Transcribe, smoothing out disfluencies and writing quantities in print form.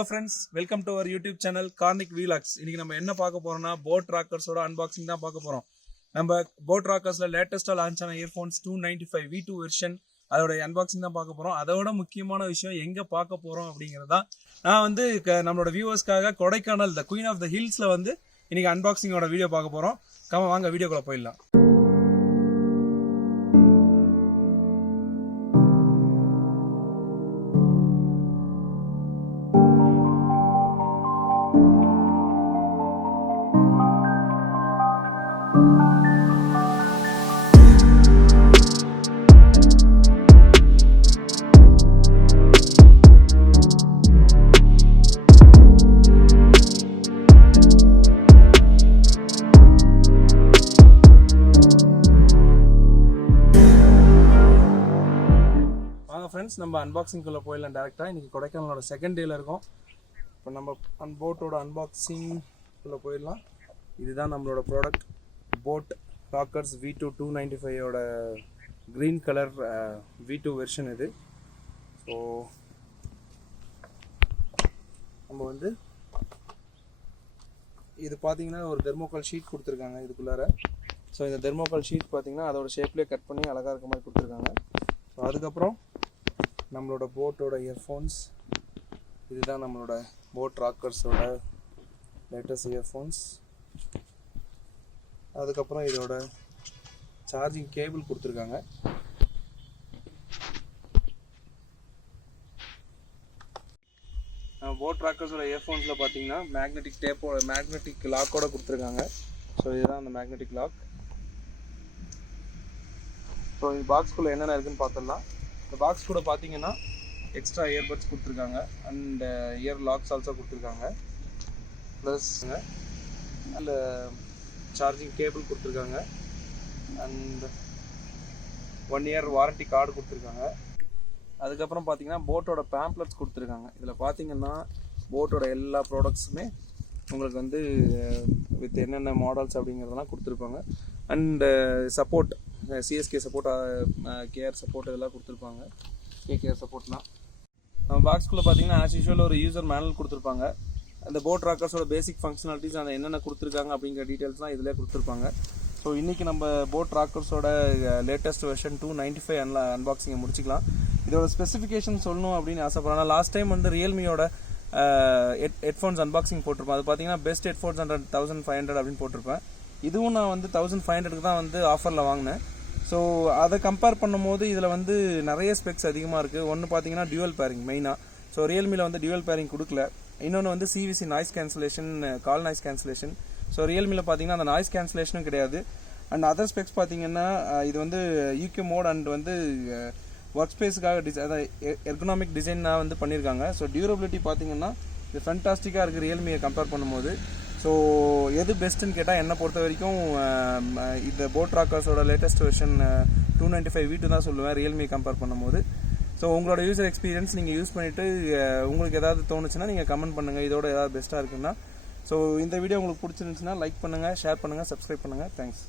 Hello friends, welcome to our YouTube channel Karnik Vlogs. இன்னைக்கு நம்ம என்ன பார்க்க போறோம்னா போட் ராக்கர்ஸோட அன்பாக்சிங் தான் பார்க்க போறோம். நம்ம போட் ராக்கர்ஸ்ல லேட்டஸ்டா லான்ச் ஆன இயர்ஃபோன்ஸ் 295 V2 வெர்ஷன் அதோட அன்பாக்சிங் தான் பார்க்க போறோம். அதோட முக்கியமான விஷயம் எங்க பார்க்க போறோம் அப்படிங்கறதா நான் வந்து நம்மளோட வியூவர்ஸ்க்காக Kodaikanal the queen of the ஹில்ஸ்ல வந்து இன்னைக்கு அன்பாக்சிங்கோட வீடியோ பார்க்க போறோம். வாங்க வீடியோக்குள்ள போயிடலாம். ஃப்ரெண்ட்ஸ் நம்ம அன்பாக்சிங்குள்ளே போயிடலாம் டேரெக்டாக. இன்றைக்கி கொடைக்கானலோட செகண்ட் டேயில் இருக்கோம். இப்போ நம்ம போட்டோட அன்பாக்சிங்குள்ளே போயிடலாம். இதுதான் நம்மளோட ப்ராடக்ட் போட் ராக்கர்ஸ் V2 295ஓட க்ரீன் கலர் V2 வெர்ஷன் இது. ஸோ நம்ம வந்து இது பார்த்தீங்கன்னா ஒரு தெர்மோகால் ஷீட் கொடுத்துருக்காங்க இதுக்குள்ளார. ஸோ இந்த தெர்மோகால் ஷீட் பார்த்தீங்கன்னா அதோட ஷேப்லேயே கட் பண்ணி அழகாக இருக்க மாதிரி கொடுத்துருக்காங்க. ஸோ அதுக்கப்புறம் நம்மளோட போட்டோட இயர்ஃபோன்ஸ், இதுதான் நம்மளோட போட் ராக்கர்ஸோட லேட்டஸ்ட் இயர்ஃபோன்ஸ். அதுக்கப்புறம் இதோட சார்ஜிங் கேபிள் கொடுத்துருக்காங்க. நம்ம போட் ராக்கர்ஸோட இயர்ஃபோன்ஸில் பார்த்தீங்கன்னா மேக்னெட்டிக் லாக்கோட கொடுத்துருக்காங்க. ஸோ இதுதான் அந்த மேக்னெட்டிக் லாக். ஸோ இந்த பாக்ஸ்குள்ளே என்னென்ன இருக்குதுன்னு பார்த்துடலாம். இந்த பாக்ஸ் கூட பார்த்தீங்கன்னா எக்ஸ்ட்ரா இயர்பட்ஸ் கொடுத்துருக்காங்க அண்ட் இயர் லாக்ஸ் ஆல்சோ கொடுத்துருக்காங்க. ப்ளஸ் அதில் சார்ஜிங் கேபிள் கொடுத்துருக்காங்க அண்ட் 1 year வாரண்டி கார்டு கொடுத்துருக்காங்க. அதுக்கப்புறம் பார்த்தீங்கன்னா போட்டோட பேம்ப்ளெட்ஸ் கொடுத்துருக்காங்க. இதில் பார்த்தீங்கன்னா போட்டோட எல்லா ப்ராடக்ட்ஸுமே உங்களுக்கு வந்து வித் என்னென்ன மாடல்ஸ் அப்படிங்கிறதெல்லாம் கொடுத்துருப்பாங்க. And support CSK support, KR support இதெல்லாம் கொடுத்துருப்பாங்க. கேஆர் சப்போர்ட்லாம் நம்ம பாக்ஸ்குள்ளே பார்த்தீங்கன்னா ஆஸ் யூஷுவல் ஒரு யூசர் மேனுவல் கொடுத்துருப்பாங்க. அந்த போட் ராக்கர்ஸோட பேசிக் ஃபங்க்ஷனாலிட்டிஸ் அந்த என்னென்ன கொடுத்துருக்காங்க அப்படிங்கிற டீட்டெயில்ஸ்லாம் இதிலே கொடுத்துருப்பாங்க. ஸோ இன்றைக்கி நம்ம போட் ராக்கர்ஸோட லேட்டஸ்ட் வெர்ஷன் 295 அன்பாக்சிங்கை முடிச்சிக்கலாம். இதோட ஸ்பெசிஃபிகேஷன் சொல்லணும் அப்படின்னு ஆசைப்படுறேன். லாஸ்ட் டைம் வந்து ரியல்மியோட ஹெட்ஃபோன்ஸ் அன்பாக்சிங் போட்டிருப்பேன். அது பார்த்தீங்கன்னா பெஸ்ட் ஹெட்ஃபோன்ஸ் 1500 அப்படின்னு போட்டிருப்பேன். இதுவும் நான் வந்து 1500க்கு தான் வந்து ஆஃபரில் வாங்கினேன். ஸோ அதை கம்பேர் பண்ணும்போது இதில் வந்து நிறைய ஸ்பெக்ஸ் அதிகமாக இருக்குது. ஒன்று பார்த்தீங்கன்னா டியூவல் பேரிங் மெயினாக. ஸோ ரியல்மியில் வந்து டியூவல் பேரிங் கொடுக்கல. இன்னொன்று வந்து சிவிசி நாய்ஸ் கேன்சலேஷன், கால் நாய்ஸ் கேன்சலேஷன். ஸோ ரியல்மியில் பார்த்தீங்கன்னா அந்த நாய்ஸ் கேன்சலேஷனும் கிடையாது. அண்ட் அதர் ஸ்பெக்ஸ் பார்த்தீங்கன்னா இது வந்து யூகே மோட் அண்ட் வந்து ஒர்க் ஸ்பேஸுக்காக அதாவது எர்கனாமிக் டிசைனாக வந்து பண்ணியிருக்காங்க. ஸோ டியூரபிலிட்டி பார்த்தீங்கன்னா இது ஃபேன்டாஸ்டிக்காக இருக்குது ரியல்மியை கம்பேர் பண்ணும்போது. ஸோ எது பெஸ்ட்டுன்னு கேட்டால் என்னை பொறுத்த வரைக்கும் இந்த போட் ராக்கர்ஸோட லேட்டஸ்ட் வெர்ஷன் 295 V2 தான் சொல்லுவேன் ரியல்மி கம்பேர் பண்ணும்போது. ஸோ உங்களோட யூசர் எக்ஸ்பீரியன்ஸ் நீங்கள் யூஸ் பண்ணிவிட்டு உங்களுக்கு ஏதாவது தோணுச்சுன்னா நீங்கள் கமெண்ட் பண்ணுங்கள் இதோட ஏதாவது பெஸ்ட்டாக இருக்குன்னா. ஸோ இந்த வீடியோ உங்களுக்கு பிடிச்சிருந்துச்சுன்னா லைக் பண்ணுங்கள், ஷேர் பண்ணுங்கள், சப்ஸ்கிரைப் பண்ணுங்கள். தேங்க்ஸ்.